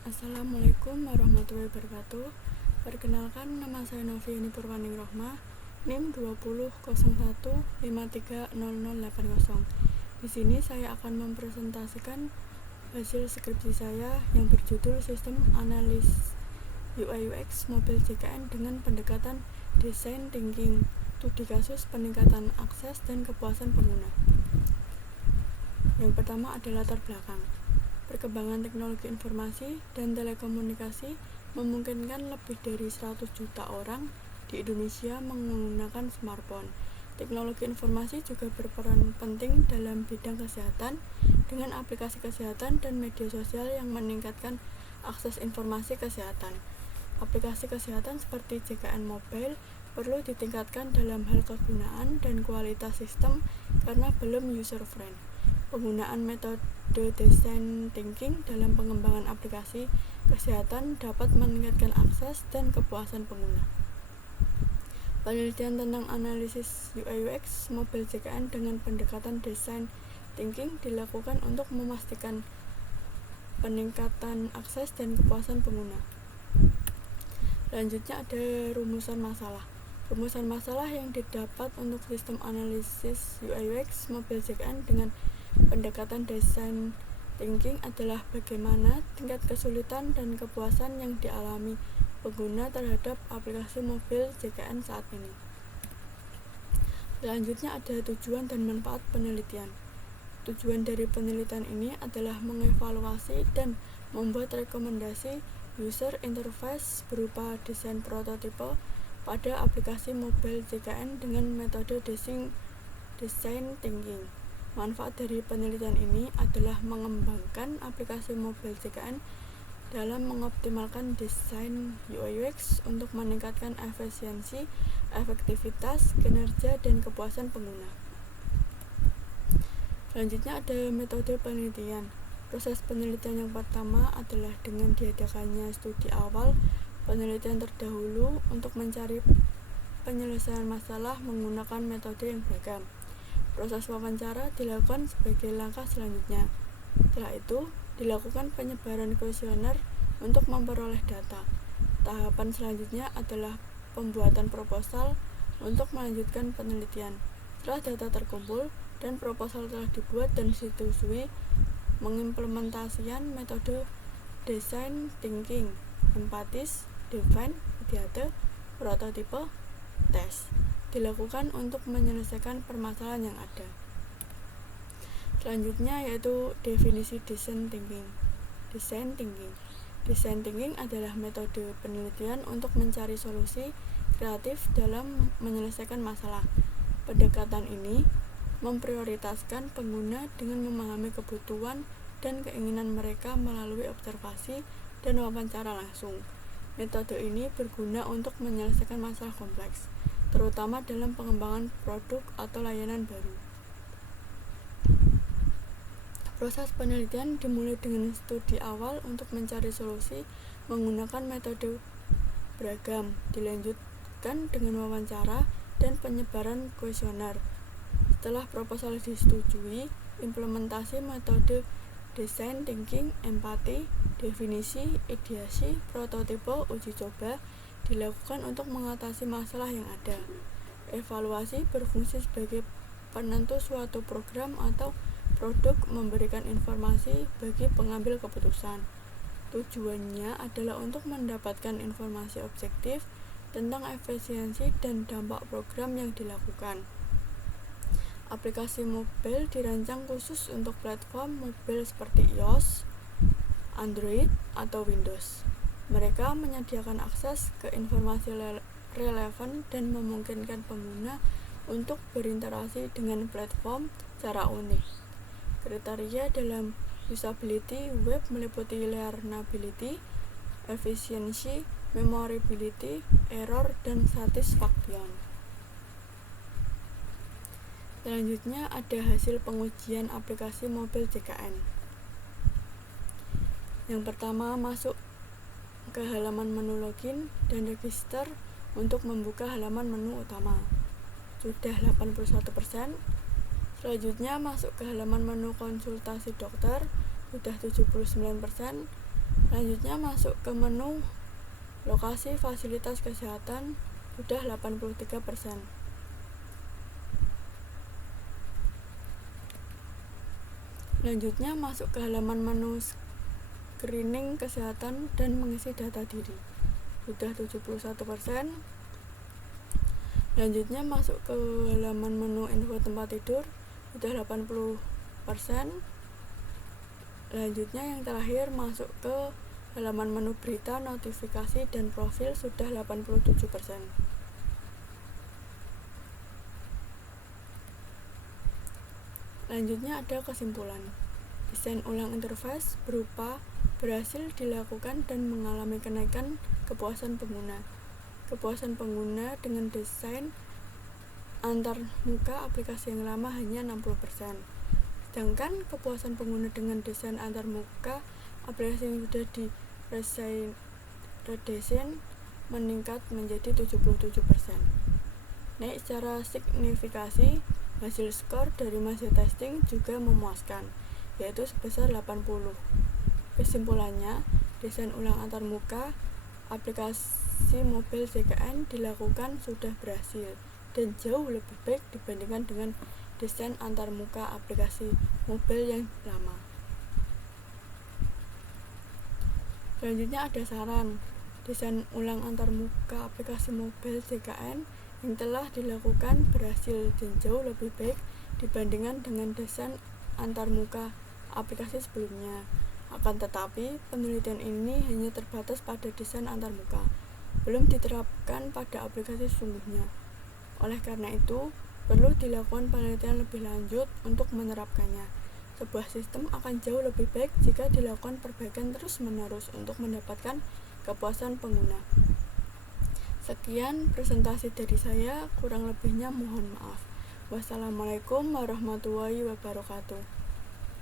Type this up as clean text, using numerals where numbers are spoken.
Assalamualaikum warahmatullahi wabarakatuh. Perkenalkan, nama saya Noviani Purwaning Rohmah, NIM 20.01530080. Di sini saya akan mempresentasikan hasil skripsi saya yang berjudul Sistem Analis UI UX Mobil JKN dengan pendekatan Design Thinking, studi kasus peningkatan akses dan kepuasan pengguna. Yang pertama adalah latar belakang. Perkembangan teknologi informasi dan telekomunikasi memungkinkan lebih dari 100 juta orang di Indonesia menggunakan smartphone. Teknologi informasi juga berperan penting dalam bidang kesehatan dengan aplikasi kesehatan dan media sosial yang meningkatkan akses informasi kesehatan. Aplikasi kesehatan seperti JKN Mobile perlu ditingkatkan dalam hal kegunaan dan kualitas sistem karena belum user-friend. Penggunaan metode design thinking dalam pengembangan aplikasi kesehatan dapat meningkatkan akses dan kepuasan pengguna. Penelitian tentang analisis UI UX mobil JKN dengan pendekatan design thinking dilakukan untuk memastikan peningkatan akses dan kepuasan pengguna. Selanjutnya ada rumusan masalah. Rumusan masalah yang didapat untuk sistem analisis UI UX mobil JKN dengan pendekatan design thinking adalah bagaimana tingkat kesulitan dan kepuasan yang dialami pengguna terhadap aplikasi mobil JKN saat ini. Selanjutnya ada tujuan dan manfaat penelitian. Tujuan dari penelitian ini adalah mengevaluasi dan membuat rekomendasi user interface berupa desain prototipe pada aplikasi mobil JKN dengan metode design thinking. Manfaat dari penelitian ini adalah mengembangkan aplikasi mobil JKN dalam mengoptimalkan desain UI UX untuk meningkatkan efisiensi, efektivitas, kinerja, dan kepuasan pengguna. Selanjutnya ada metode penelitian. Proses penelitian yang pertama adalah dengan diadakannya studi awal penelitian terdahulu untuk mencari penyelesaian masalah menggunakan metode yang beragam. Proses wawancara dilakukan sebagai langkah selanjutnya. Setelah itu, dilakukan penyebaran kuesioner untuk memperoleh data. Tahapan selanjutnya adalah pembuatan proposal untuk melanjutkan penelitian. Setelah data terkumpul dan proposal telah dibuat dan disetujui, mengimplementasikan metode design thinking, empatis, define, ideate, prototipe, tes dilakukan untuk menyelesaikan permasalahan yang ada. Selanjutnya yaitu definisi design thinking. Design thinking adalah metode penelitian untuk mencari solusi kreatif dalam menyelesaikan masalah. Pendekatan ini memprioritaskan pengguna dengan memahami kebutuhan dan keinginan mereka melalui observasi dan wawancara langsung. Metode ini berguna untuk menyelesaikan masalah kompleks, terutama dalam pengembangan produk atau layanan baru. Proses penelitian dimulai dengan studi awal untuk mencari solusi menggunakan metode beragam, dilanjutkan dengan wawancara dan penyebaran kuesioner. Setelah proposal disetujui, implementasi metode design thinking, empati, definisi, ideasi, prototipe, uji coba dilakukan untuk mengatasi masalah yang ada. Evaluasi berfungsi sebagai penentu suatu program atau produk, memberikan informasi bagi pengambil keputusan. Tujuannya adalah untuk mendapatkan informasi objektif tentang efisiensi dan dampak program yang dilakukan. Aplikasi mobil dirancang khusus untuk platform mobil seperti iOS, Android, atau Windows. Mereka menyediakan akses ke informasi relevan dan memungkinkan pengguna untuk berinteraksi dengan platform secara unik. Kriteria dalam usability web meliputi learnability, efisiensi, memorability, error, dan satisfaction. Selanjutnya ada hasil pengujian aplikasi mobil JKN. Yang pertama, masuk ke halaman menu login dan register untuk membuka halaman menu utama. Sudah 81%. Selanjutnya masuk ke halaman menu konsultasi dokter, sudah 79%. Selanjutnya masuk ke menu lokasi fasilitas kesehatan, sudah 83%. Selanjutnya masuk ke halaman menu screening kesehatan dan mengisi data diri, sudah 71%. Selanjutnya masuk ke halaman menu info tempat tidur, sudah 80%. Selanjutnya yang terakhir masuk ke halaman menu berita, notifikasi, dan profil, sudah 87%. Selanjutnya ada kesimpulan. Desain ulang interface berupa berhasil dilakukan dan mengalami kenaikan kepuasan pengguna. Kepuasan pengguna dengan desain antar muka aplikasi yang lama hanya 60%. Sedangkan kepuasan pengguna dengan desain antar muka aplikasi yang sudah di redesign meningkat menjadi 77%. Naik secara signifikasi, hasil skor dari masa testing juga memuaskan, yaitu sebesar 80. Kesimpulannya, desain ulang antar muka aplikasi mobil JKN dilakukan sudah berhasil dan jauh lebih baik dibandingkan dengan desain antar muka aplikasi mobil yang lama. Selanjutnya ada saran. Desain ulang antar muka aplikasi mobil JKN yang telah dilakukan berhasil dan jauh lebih baik dibandingkan dengan desain antar muka aplikasi sebelumnya. Akan tetapi, penelitian ini hanya terbatas pada desain antar muka, belum diterapkan pada aplikasi sesungguhnya. Oleh karena itu, perlu dilakukan penelitian lebih lanjut untuk menerapkannya. Sebuah sistem akan jauh lebih baik jika dilakukan perbaikan terus-menerus untuk mendapatkan kepuasan pengguna. Sekian presentasi dari saya, kurang lebihnya mohon maaf. Wassalamualaikum warahmatullahi wabarakatuh.